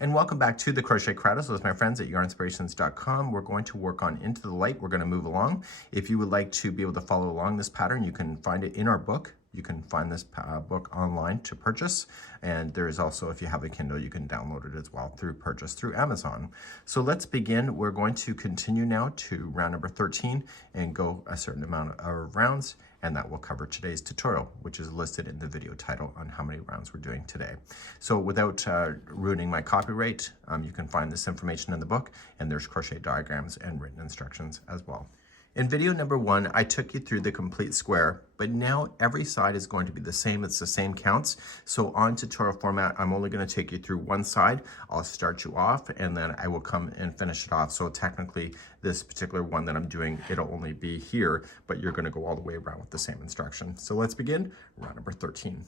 And welcome back to the Crochet Cradles with my friends at yarnspirations.com. We're going to work on Into the Light. We're going to move along. If you would like to be able to follow along this pattern, you can find it in our book. You can find this book online to purchase. And there is also, if you have a Kindle, you can download it as well through purchase through Amazon. So let's begin. We're going to continue now to round number 13 and go a certain amount of rounds. And that will cover today's tutorial, which is listed in the video title on how many rounds we're doing today. So without ruining my copyright, you can find this information in the book, and there's crochet diagrams and written instructions as well. In video number 1, I took you through the complete square, but now every side is going to be the same. It's the same counts. So on tutorial format, I'm only going to take you through one side. I'll start you off, and then I will come and finish it off. So technically, this particular one that I'm doing, it'll only be here, but you're going to go all the way around with the same instruction. So let's begin round number 13.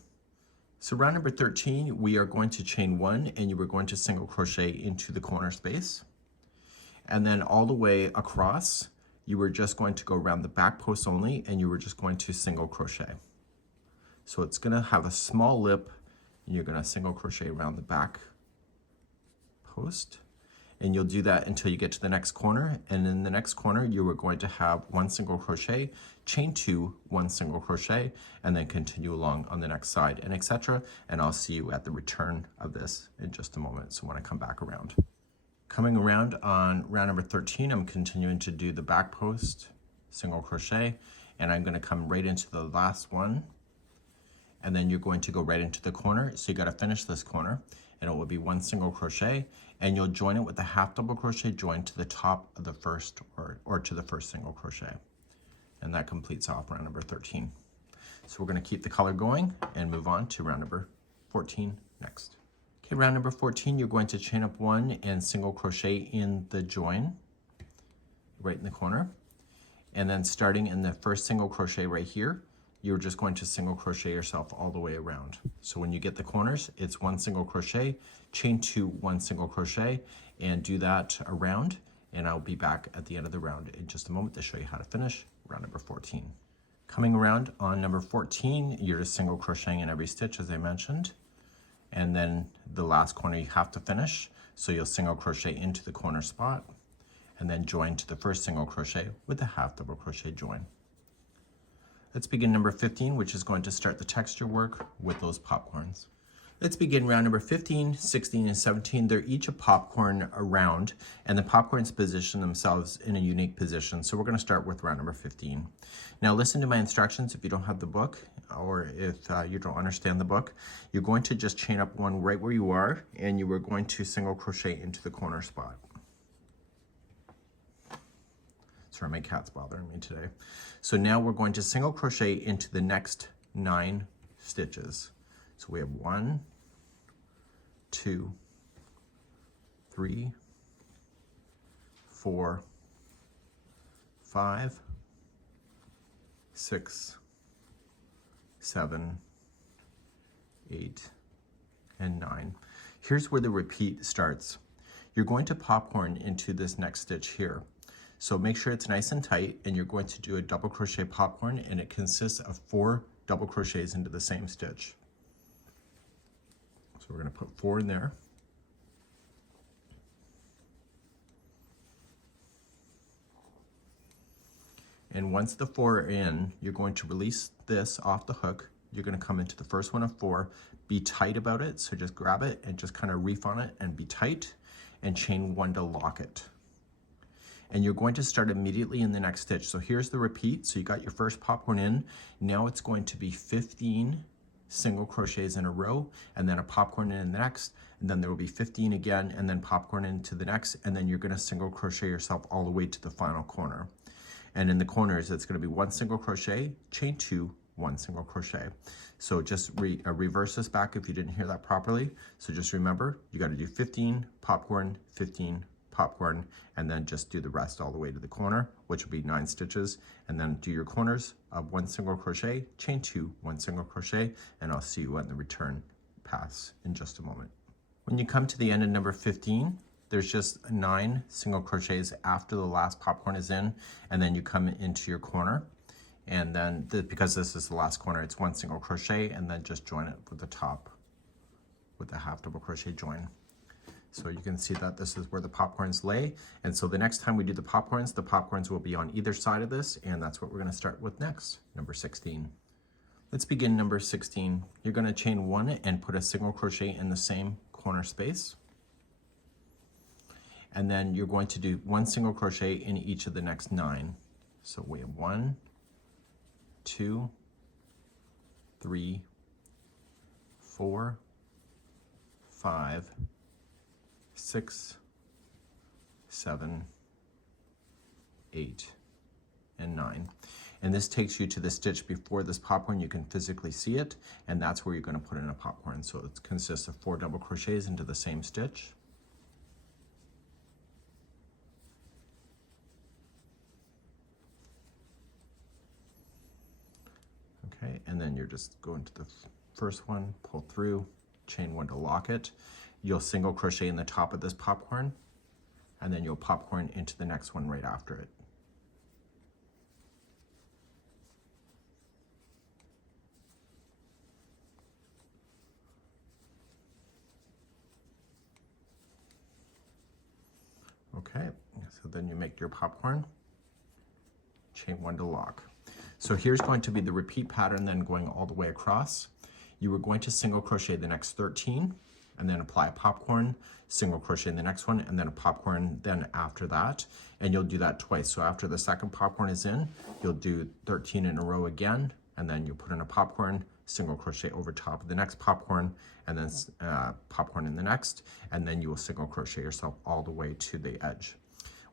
So round number 13, we are going to chain 1, and you are going to single crochet into the corner space. And then all the way across, you were just going to go around the back post only, and you were just going to single crochet. So it's going to have a small lip, and you're going to single crochet around the back post. And you'll do that until you get to the next corner. And in the next corner, you are going to have 1 single crochet, chain 2, 1 single crochet, and then continue along on the next side, and etc. And I'll see you at the return of this in just a moment. So when I come back around. Coming around on round number 13, I'm continuing to do the back post, single crochet, and I'm going to come right into the last one, and then you're going to go right into the corner. So you got to finish this corner, and it will be 1 single crochet, and you'll join it with a half double crochet join to the top of the first or to the first single crochet, and that completes off round number 13. So we're going to keep the color going and move on to round number 14 next. Okay, round number 14, you're going to chain up 1 and single crochet in the join right in the corner, and then starting in the first single crochet right here, you're just going to single crochet yourself all the way around. So when you get the corners, it's 1 single crochet, chain 2, 1 single crochet, and do that around, and I'll be back at the end of the round in just a moment to show you how to finish round number 14. Coming around on number 14, you're just single crocheting in every stitch as I mentioned. And then the last corner you have to finish. So you'll single crochet into the corner spot and then join to the first single crochet with a half double crochet join. Let's begin number 15, which is going to start the texture work with those popcorns. Let's begin round number 15, 16, and 17. They're each a popcorn round, and the popcorns position themselves in a unique position. So we're going to start with round number 15. Now listen to my instructions if you don't have the book, or if you don't understand the book. You're going to just chain up 1 right where you are, and you are going to single crochet into the corner spot. Sorry, my cat's bothering me today. So now we're going to single crochet into the next 9 stitches. So we have 1, 2, 3, 4, 5, 6, 7, 8, and 9. Here's where the repeat starts. You're going to popcorn into this next stitch here. So make sure it's nice and tight, and you're going to do a double crochet popcorn, and it consists of 4 double crochets into the same stitch. So we're going to put 4 in there. And once the 4 are in, you're going to release this off the hook. You're going to come into the first one of 4, be tight about it. So just grab it and just kind of reef on it and be tight, and chain 1 to lock it. And you're going to start immediately in the next stitch. So here's the repeat. So you got your first popcorn in. Now it's going to be 15 single crochets in a row, and then a popcorn in the next, and then there will be 15 again, and then popcorn into the next, and then you're going to single crochet yourself all the way to the final corner. And in the corners, it's going to be 1 single crochet, chain 2, 1 single crochet. So just reverse this back if you didn't hear that properly. So just remember, you got to do 15 popcorn, 15 popcorn, and then just do the rest all the way to the corner, which will be 9 stitches, and then do your corners of 1 single crochet, chain 2, 1 single crochet, and I'll see you at the return pass in just a moment. When you come to the end of number 15, there's just 9 single crochets after the last popcorn is in, and then you come into your corner, and then because this is the last corner, it's 1 single crochet, and then just join it with the top with a half double crochet join. So you can see that this is where the popcorns lay. And so the next time we do the popcorns will be on either side of this, and that's what we're going to start with next, number 16. Let's begin number 16. You're going to chain 1 and put a single crochet in the same corner space. And then you're going to do 1 single crochet in each of the next 9. So we have 1, 2, 3, 4, 5, 6, 7, 8, and 9. And this takes you to the stitch before this popcorn. You can physically see it, and that's where you're going to put in a popcorn. So it consists of 4 double crochets into the same stitch. Okay, and then you're just going to the first one, pull through, chain 1 to lock it. You'll single crochet in the top of this popcorn, and then you'll popcorn into the next one right after it. Okay, so then you make your popcorn, chain 1 to lock. So here's going to be the repeat pattern then going all the way across. You are going to single crochet the next 13 and then apply a popcorn, single crochet in the next one, and then a popcorn then after that. And you'll do that twice. So after the second popcorn is in, you'll do 13 in a row again, and then you'll put in a popcorn, single crochet over top of the next popcorn, and then popcorn in the next, and then you will single crochet yourself all the way to the edge.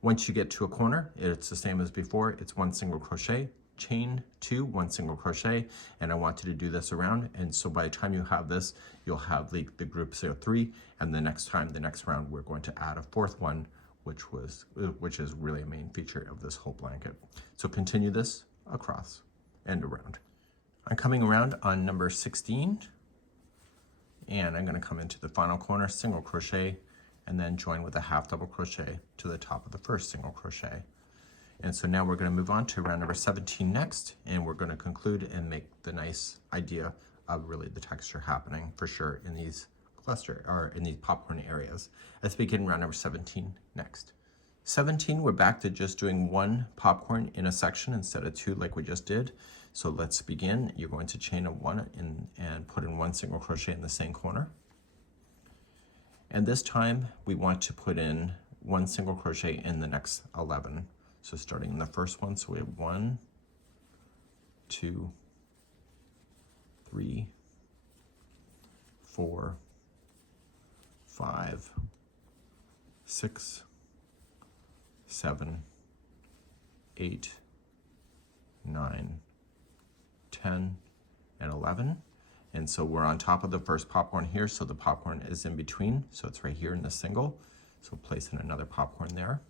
Once you get to a corner, it's the same as before. It's 1 single crochet, chain 2, 1 single crochet, and I want you to do this around. And so by the time you have this, you'll have the groups of 3, and the next round, we're going to add a 4th one, which is really a main feature of this whole blanket. So continue this across and around. I'm coming around on number 16, and I'm going to come into the final corner, single crochet, and then join with a half double crochet to the top of the first single crochet. And so now we're going to move on to round number 17 next, and we're going to conclude and make the nice idea of really the texture happening for sure in these in these popcorn areas. Let's begin round number 17 next. 17, we're back to just doing 1 popcorn in a section instead of 2 like we just did. So let's begin. You're going to chain a 1 and put in 1 single crochet in the same corner. And this time we want to put in 1 single crochet in the next 11. So starting in the first one, so we have 1, 2, 3, 4, 5, 6, 7, 8, 9, 10, and 11. And so we're on top of the first popcorn here, so the popcorn is in between, so it's right here in the single. So place in another popcorn there.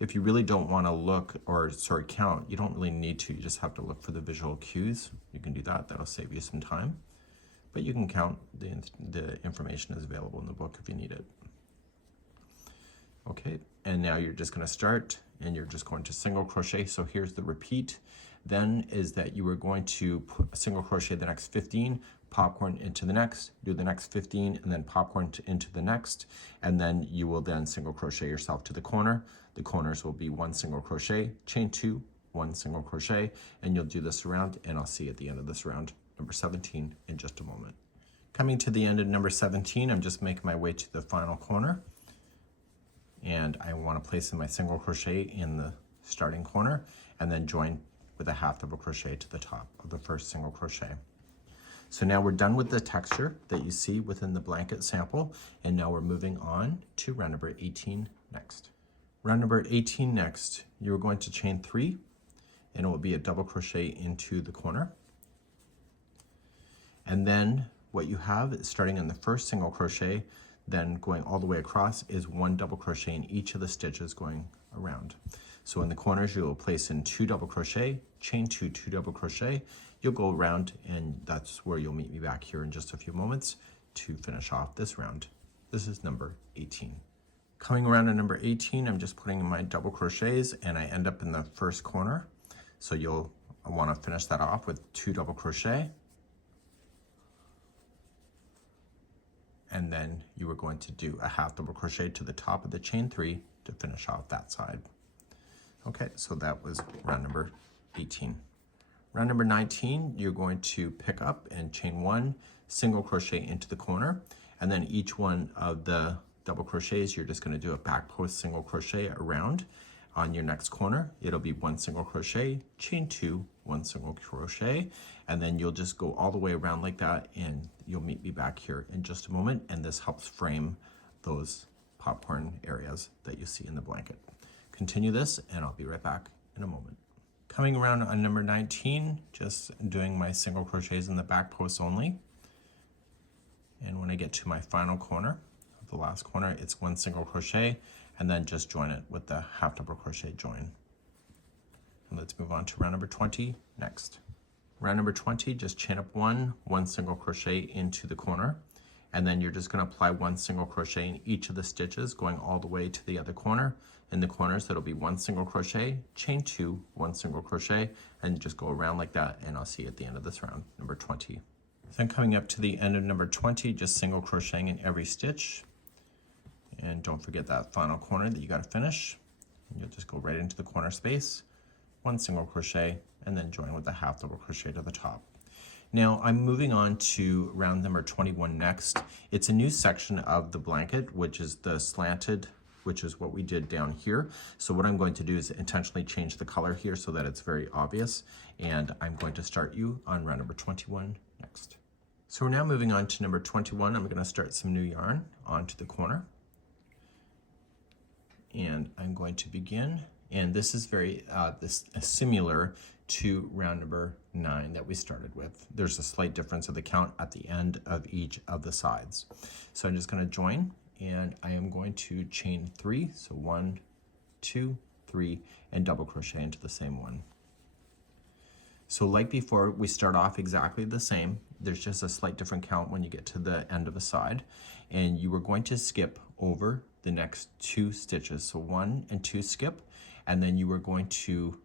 If you really don't want to look or count, you don't really need to. You just have to look for the visual cues. You can do that. That'll save you some time. But you can count. The information is available in the book if you need it. Okay, and now you're just going to start, and you're just going to single crochet. So here's the repeat. Then is that you are going to single crochet the next 15, popcorn into the next, do the next 15, and then popcorn into the next, and then you will then single crochet yourself to the corner. The corners will be 1 single crochet, chain 2, 1 single crochet, and you'll do this round, and I'll see you at the end of this round, number 17, in just a moment. Coming to the end of number 17, I'm just making my way to the final corner, and I want to place in my single crochet in the starting corner, and then join with a half double crochet to the top of the first single crochet. So now we're done with the texture that you see within the blanket sample, and now we're moving on to round number 18 next. Round number 18 next, you're going to chain 3, and it will be a double crochet into the corner. And then what you have is starting in the first single crochet, then going all the way across is 1 double crochet in each of the stitches going around. So in the corners, you will place in 2 double crochet, chain 2, 2 double crochet. You'll go around, and that's where you'll meet me back here in just a few moments to finish off this round. This is number 18. Coming around to number 18, I'm just putting in my double crochets, and I end up in the first corner. So you'll want to finish that off with 2 double crochet. and then you are going to do a half double crochet to the top of the chain 3 to finish off that side. Okay, so that was round number 18. Round number 19, you're going to pick up and chain 1, single crochet into the corner, and then each one of the double crochets, you're just going to do a back post single crochet around. On your next corner, it'll be 1 single crochet, chain 2, 1 single crochet, and then you'll just go all the way around like that, and you'll meet me back here in just a moment, and this helps frame those popcorn areas that you see in the blanket. Continue this, and I'll be right back in a moment. Coming around on number 19, just doing my single crochets in the back post only, and when I get to my final corner, the last corner, it's 1 single crochet, and then just join it with the half double crochet join. And let's move on to round number 20 next. Round number 20, just chain up 1 single crochet into the corner, and then you're just going to apply 1 single crochet in each of the stitches going all the way to the other corner. In the corners, that'll be 1 single crochet, chain 2, 1 single crochet, and just go around like that, and I'll see you at the end of this round, number 20. Then coming up to the end of number 20, just single crocheting in every stitch. And don't forget that final corner that you got to finish. And you'll just go right into the corner space, 1 single crochet, and then join with a half double crochet to the top. Now I'm moving on to round number 21 next. It's a new section of the blanket, which is the slanted, which is what we did down here. So what I'm going to do is intentionally change the color here so that it's very obvious. And I'm going to start you on round number 21 next. So we're now moving on to number 21. I'm going to start some new yarn onto the corner. And I'm going to begin, and this is very similar to round number 9 that we started with. There's a slight difference of the count at the end of each of the sides. So I'm just going to join, and I am going to chain 3, so 1, 2, 3, and double crochet into the same one. So like before, we start off exactly the same. There's just a slight different count when you get to the end of a side, and you are going to skip over the next 2 stitches. So 1 and 2 skip, and then you are going to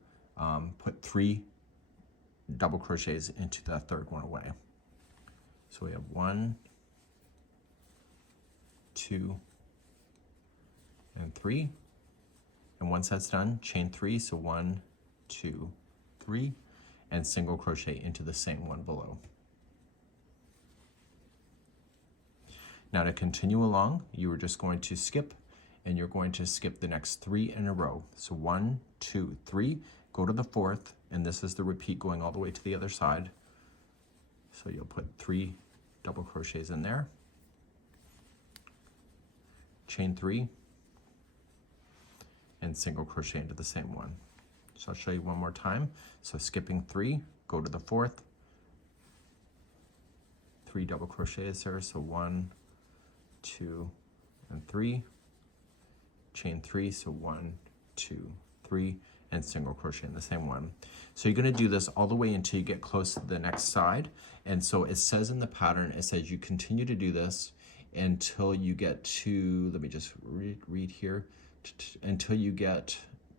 put 3 double crochets into the third one away. So we have 1, 2, and 3. And once that's done, chain 3, so 1, 2, 3, and single crochet into the same one below. Now to continue along, you are just going to skip, and you're going to skip the next 3 in a row. So 1, 2, 3, go to the 4th, and this is the repeat going all the way to the other side. So you'll put 3 double crochets in there, chain 3, and single crochet into the same one. So I'll show you one more time. So skipping 3, go to the 4th, 3 double crochets there, so 1, 2, and 3, chain 3, so 1, 2, 3, and single crochet in the same one. So you're going to do this all the way until you get close to the next side. And so it says in the pattern, it says you continue to do this until you get to, let me just read here, until you get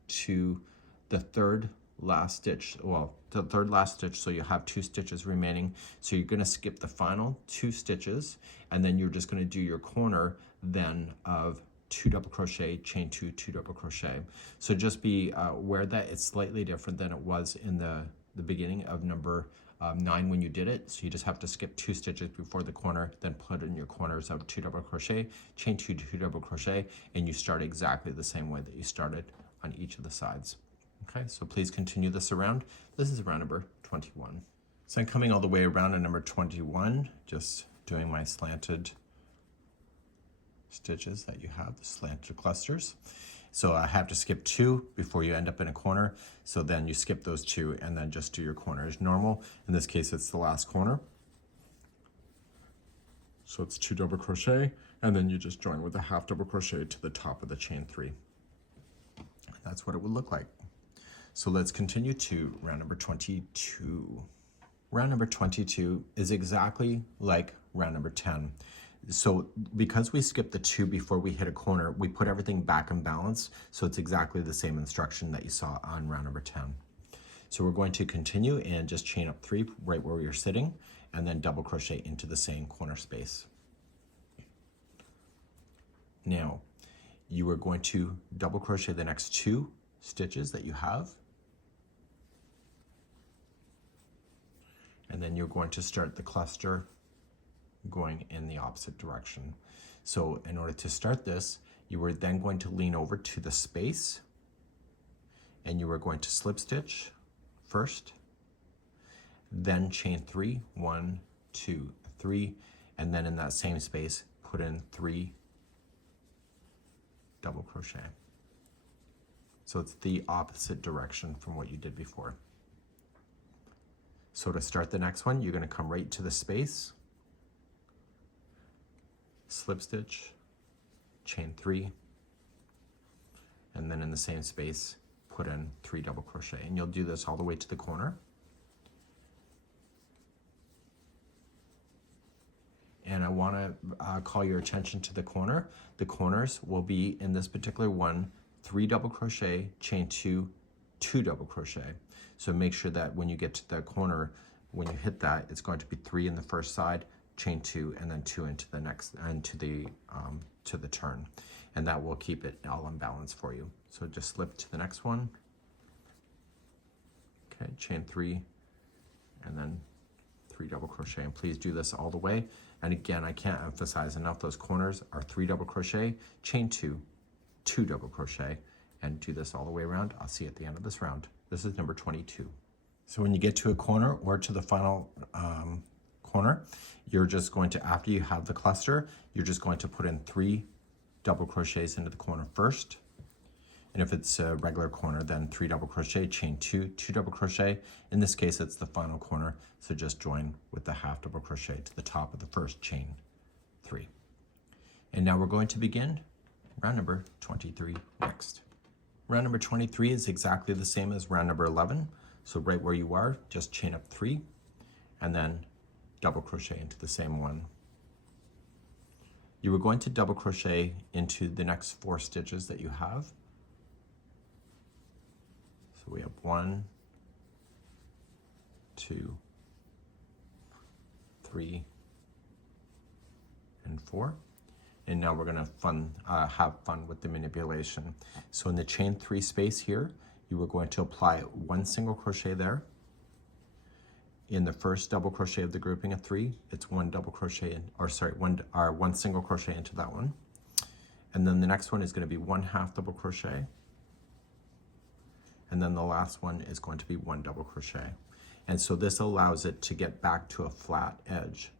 to the third last stitch, well, the third last stitch, so you have 2 stitches remaining. So you're going to skip the final 2 stitches, and then you're just going to do your corner then of 2 double crochet, chain 2, 2 double crochet. So just be aware that it's slightly different than it was in the beginning of number 9 when you did it. So you just have to skip 2 stitches before the corner, then put in your corners of 2 double crochet, chain 2, 2 double crochet, and you start exactly the same way that you started on each of the sides. Okay, so please continue this around. This is round number 21. So I'm coming all the way around to number 21, just doing my slanted stitches that you have, the slanted clusters. So I have to skip 2 before you end up in a corner. So then you skip those 2 and then just do your corner as normal. In this case, it's the last corner. So it's 2 double crochet, and then you just join with a half double crochet to the top of the chain 3. That's what it would look like. So let's continue to round number 22. Round number 22 is exactly like round number 10. So because we skipped the 2 before we hit a corner, we put everything back in balance. So it's exactly the same instruction that you saw on round number 10. So we're going to continue and just chain up 3 right where we are sitting, and then double crochet into the same corner space. Now, you are going to double crochet the next 2 stitches that you have. And then you're going to start the cluster going in the opposite direction. So in order to start this, you are then going to lean over to the space and you are going to slip stitch first, then chain 3, 1, 2, 3, and then in that same space, put in 3 double crochet. So it's the opposite direction from what you did before. So to start the next one, you're going to come right to the space, slip stitch, chain 3, and then in the same space, put in 3 double crochet. And you'll do this all the way to the corner. And I want to call your attention to the corner. The corners will be, in this particular one, 3 double crochet, chain 2, 2 double crochet. So make sure that when you get to the corner, when you hit that, it's going to be 3 in the first side, chain 2, and then 2 into the next, and to the turn. And that will keep it all in balance for you. So just slip to the next one. Okay, chain 3, and then 3 double crochet. And please do this all the way. And again, I can't emphasize enough, those corners are 3 double crochet, chain 2, 2 double crochet, and do this all the way around. I'll see you at the end of this round. This is number 22. So when you get to a corner or to the final corner, you're just going to, after you have the cluster, you're just going to put in 3 double crochets into the corner first. And if it's a regular corner, then 3 double crochet, chain 2, 2 double crochet. In this case, it's the final corner, so just join with the half double crochet to the top of the first chain 3. And now we're going to begin round number 23 next. Round number 23 is exactly the same as round number 11. So right where you are, just chain up 3 and then double crochet into the same one. You are going to double crochet into the next 4 stitches that you have. So we have 1, 2, 3, and 4. And now we're going to have fun with the manipulation. So in the chain 3 space here, you are going to apply 1 single crochet there. In the first double crochet of the grouping of 3, it's 1 double crochet, one single crochet into that one. And then the next one is going to be 1 half double crochet. And then the last one is going to be 1 double crochet. And so this allows it to get back to a flat edge.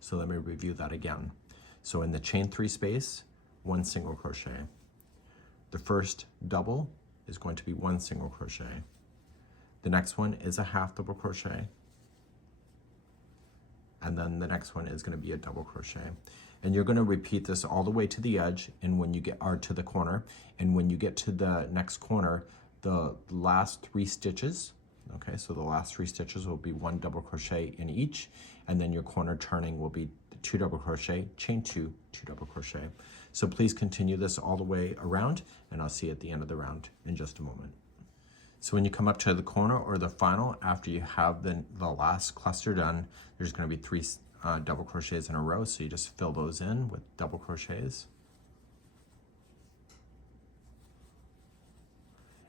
So let me review that again. So in the chain 3 space, 1 single crochet. The first double is going to be 1 single crochet. The next one is a half double crochet. And then the next one is going to be a double crochet. And you're going to repeat this all the way to the edge and when you get to the corner. And when you get to the next corner, the last 3 stitches, okay, so the last 3 stitches will be 1 double crochet in each, and then your corner turning will be 2 double crochet, chain 2, 2 double crochet. So please continue this all the way around, and I'll see you at the end of the round in just a moment. So when you come up to the corner or the final, after you have the last cluster done, there's going to be 3 double crochets in a row, so you just fill those in with double crochets.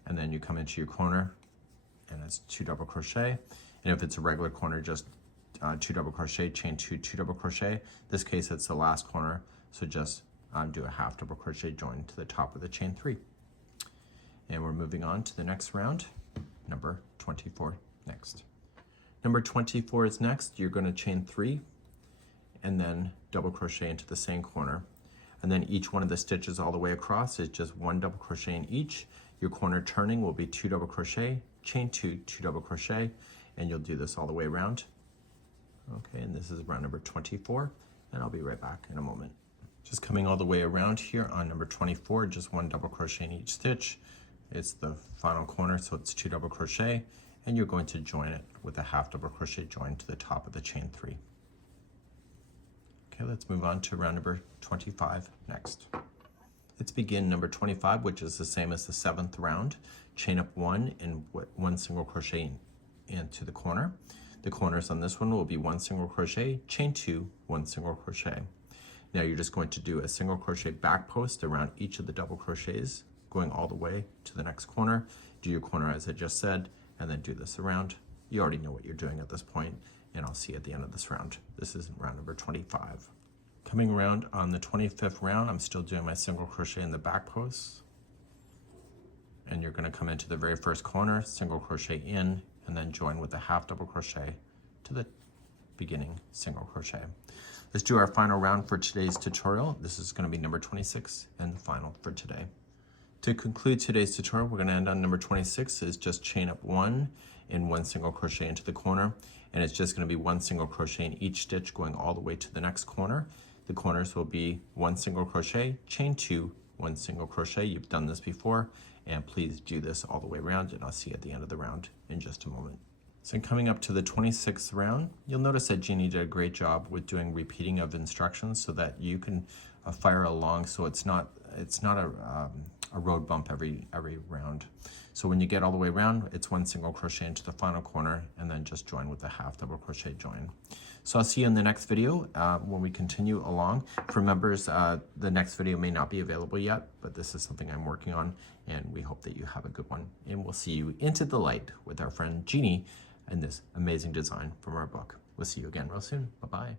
And then you come into your corner and it's 2 double crochet. And if it's a regular corner, just 2 double crochet, chain 2, 2 double crochet. In this case, it's the last corner. So just do a half double crochet join to the top of the chain 3. And we're moving on to the next round, number 24 next. Number 24 is next. You're going to chain 3 and then double crochet into the same corner. And then each one of the stitches all the way across is just 1 double crochet in each. Your corner turning will be 2 double crochet, chain 2, 2 double crochet, and you'll do this all the way around. Okay, and this is round number 24, and I'll be right back in a moment. Just coming all the way around here on number 24, just 1 double crochet in each stitch. It's the final corner, so it's 2 double crochet, and you're going to join it with a half double crochet join to the top of the chain 3. Okay, let's move on to round number 25 next. Let's begin number 25, which is the same as the 7th round. Chain up 1 and 1 single crochet into the corner. The corners on this one will be 1 single crochet, chain 2, 1 single crochet. Now you're just going to do a single crochet back post around each of the double crochets, going all the way to the next corner. Do your corner as I just said, and then do this around. You already know what you're doing at this point, and I'll see you at the end of this round. This is round number 25. Coming around on the 25th round, I'm still doing my single crochet in the back post. And you're going to come into the very first corner, single crochet in, and then join with a half double crochet to the beginning single crochet. Let's do our final round for today's tutorial. This is going to be number 26 and the final for today. To conclude today's tutorial, we're going to end on number 26 is just chain up 1 and 1 single crochet into the corner, and it's just going to be 1 single crochet in each stitch going all the way to the next corner. The corners will be 1 single crochet, chain 2, 1 single crochet. You've done this before, and please do this all the way around, and I'll see you at the end of the round in just a moment. So coming up to the 26th round, you'll notice that Jeanne did a great job with doing repeating of instructions so that you can fire along, so it's not a road bump every round. So when you get all the way around, it's 1 single crochet into the final corner and then just join with a half double crochet join. So I'll see you in the next video when we continue along. For members, the next video may not be available yet, but this is something I'm working on, and we hope that you have a good one. And we'll see you into the light with our friend Jeanne and this amazing design from our book. We'll see you again real soon. Bye-bye.